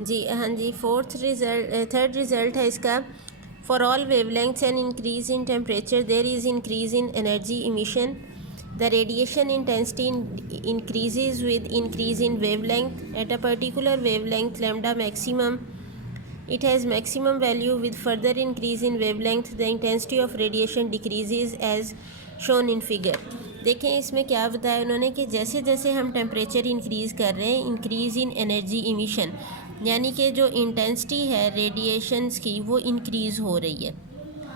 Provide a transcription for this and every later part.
जी हाँ जी, third result है इसका। For all wavelengths and increase in temperature there is increase in energy emission. The radiation intensity increases with increase in wavelength. At a particular wavelength lambda maximum, it has maximum value. With further increase in wavelength, the intensity of radiation decreases as shown in figure. देखें इसमें क्या बताया उन्होंने कि जैसे जैसे हम temperature increase कर रहे हैं, इंक्रीज़ इन एनर्जी इमिशन, यानी कि जो इंटेंसिटी है रेडिएशंस की वो इंक्रीज़ हो रही है।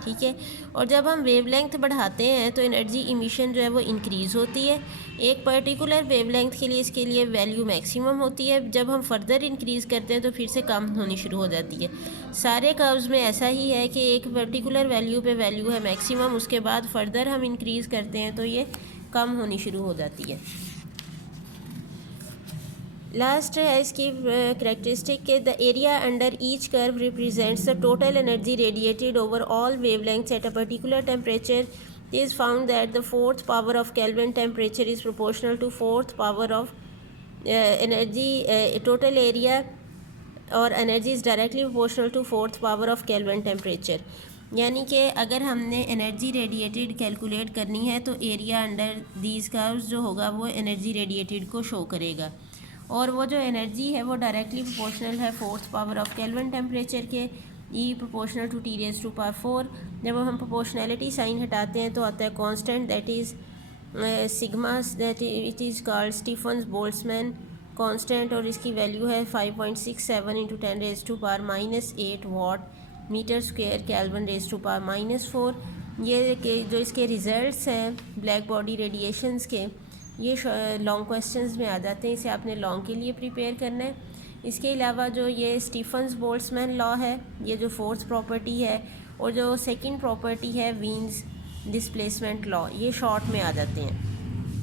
ठीक है, और जब हम वेवलेंथ बढ़ाते हैं तो एनर्जी इमिशन जो है वो इंक्रीज़ होती है। एक पर्टिकुलर वेवलेंथ के लिए इसके लिए वैल्यू मैक्सिमम होती है। जब हम फर्दर इंक्रीज़ करते हैं तो फिर से कम होनी शुरू हो जाती है। सारे कर्व्स में ऐसा ही है कि एक पर्टिकुलर वैल्यू पे वैल्यू है मैक्सिमम, उसके बाद फर्दर हम इंक्रीज़ करते हैं तो ये कम होनी शुरू हो जाती है। लास्ट है इसकी करेक्टरिस्टिक के the area under each curve represents the total energy radiated over all wavelengths at a particular temperature. It is found that the fourth power of Kelvin temperature is proportional to fourth power of energy total area, और energy is directly proportional to fourth power of kelvin temperature. यानी कि अगर हमने energy radiated calculate करनी है तो area under these curves जो होगा वो एनर्जी रेडिएटेड को शो करेगा, और वो जो एनर्जी है वो डायरेक्टली प्रोपोर्शनल है fourth power of kelvin temperature के, ई प्रोपोर्शनल टू T⁴. जब हम प्रोपोर्शनैलिटी साइन हटाते हैं तो आता है constant, that is sigma, that it is called Stefan Boltzmann constant, और इसकी वैल्यू है 5.67 into 10⁻⁻8 watt metre square kelvin ⁻⁴. ये जो इसके रिज़ल्ट्स हैं ब्लैक बॉडी रेडिएशंस के, ये लॉन्ग क्वेश्चंस में आ जाते हैं, इसे आपने लॉन्ग के लिए प्रिपेयर करना है। इसके अलावा जो ये स्टीफन बोल्ट्जमैन लॉ है, ये जो फोर्थ प्रॉपर्टी है, और जो सेकंड प्रॉपर्टी है वीन्स डिस्प्लेसमेंट लॉ, ये शॉर्ट में आ जाते हैं।